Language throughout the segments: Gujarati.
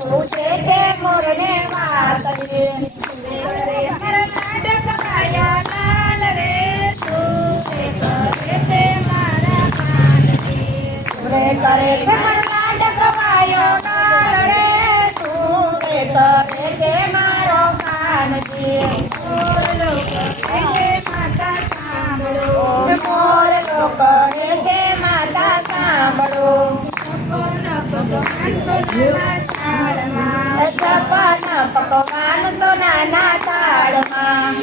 પૂછે છે મોરને વાતરી રે કર્ણાટક આયા લાલ રે કરે છે. મારા વાયો રે કરે છે. મારો કાનજી મોરલો કરે માતા સાંભળો. મોર તો કરે છે સપન પકવાન તો નાના તાળમાં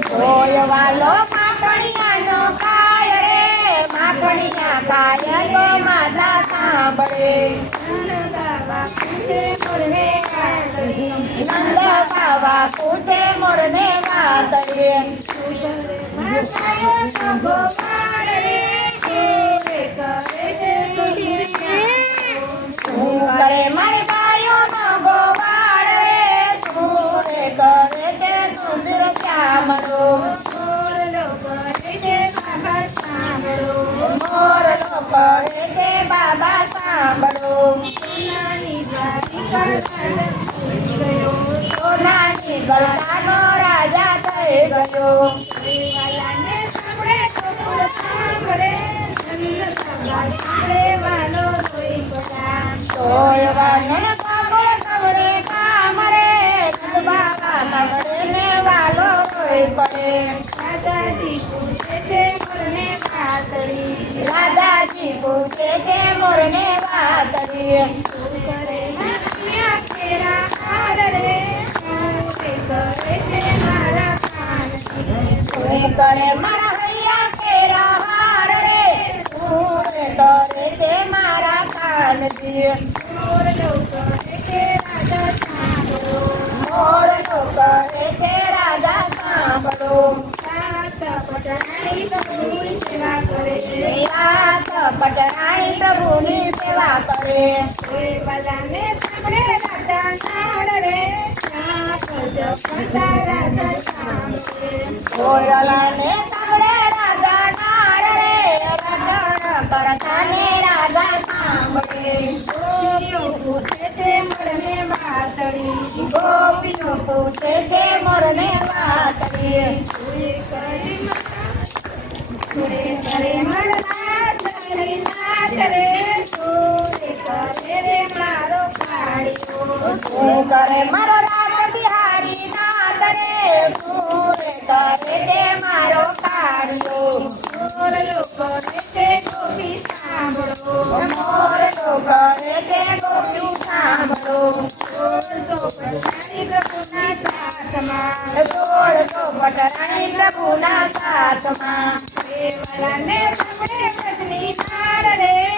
સોય માખણિયાનો કાય રે માખણિયા કાય તો માતા સાંભળે. નંદ બાવા પૂછે મોરને વાતળે શું કરે મારી બાયોનો ગોવાળ રે શું રે કરે તે સુંદર શ્યામળો મોર લો કરે તે બાબા સાંભળો. મોર ગલકાનો કરે થઈ બાબા સાંભળો. સવડે કામ રે નંદ બાબા તગડે ને વાલો રોઈ પડે. દાદાજી પૂછે છે મને ખાતરી દાદાજી પૂછે છે મોરને વાતળી કરે મારા હૈયા કેરા હાર રે શું રે કરે તે મારા કાનજી મોરલો કરે છે રાધા સાંભળો મોર નો પટરાણી પ્રભુની સેવા કરે પટરાણી પ્રભુની સેવા કરે રાધા સાંભળે રાજા નાર રે રટણ કરતાને રાજા સાંભળે ગોપીઓ પૂછે છે મોરને કરે મારો તે મારો કાળિયો મોર લોકો તે ગોપી સાંભળો. મોર લોકો તે ગોપી સાંભળો. તો પટરાણી પ્રભુના સાથમાં. દોડતો પટરાણી પ્રભુના સાથમાં. દેવરાને સાંભળે ભજની નાર રે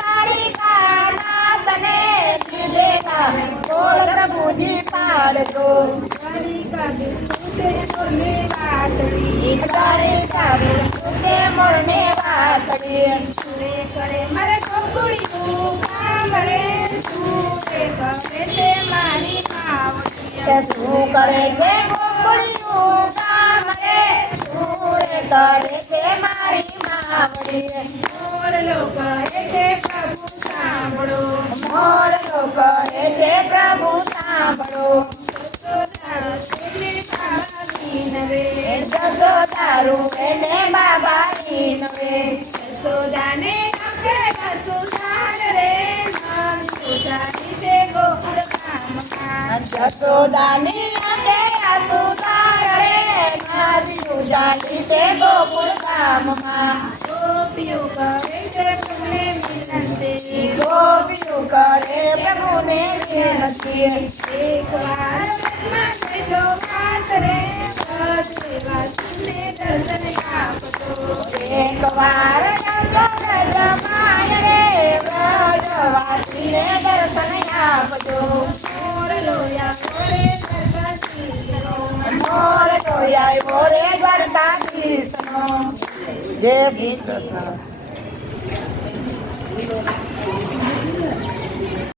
કરે મારી માવડી શું કરે છે ગોકળીનું કામ રે શું રે કરે છે મારી માવડી મોરલો કહે છે પ્રભુ સાંભળો મોર તો કહે છે પ્રભુ સાંભળો તારો એને બાબાની નવે યશોદાને આંખે વસુધાર જસોદાની આંખે આસુદાર રે નારી ઉજાડી તે ગોકુળ ગામમાં ગોપીઓ કરે છે એકવાર રે સદેવાસીને દર્શન આપજો. એક વાર નજો જમાય રે દર્શન આપજો. મોર જોયા મોરે દ્વારકાધીશનો જય કૃષ્ણ.